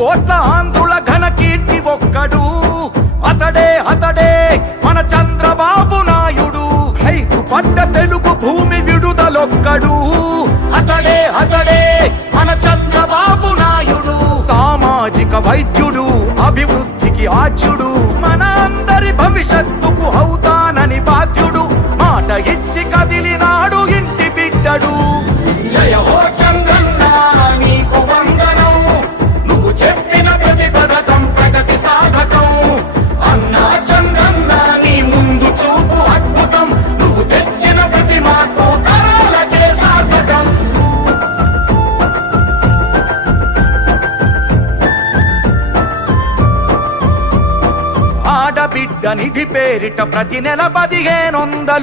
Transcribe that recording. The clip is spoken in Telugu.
కోట్ల ఆంధ్రుల ఘన కీర్తి ఒక్కడు. అతడే అతడే మన చంద్రబాబు నాయుడు. ఐదు పట్ట తెలుగు భూమి విడుదలొక్కడు. అతడే అతడే మన చంద్రబాబు నాయుడు. సామాజిక వైద్యుడు అభివృద్ధికి ఆచ్యుడు మన అందరి భవిష్యత్తుకు అవుతానని బాధ్యుడు. ఆడబిడ్డ నిధి పేరిట ప్రతి నెల పదిహేనొందలు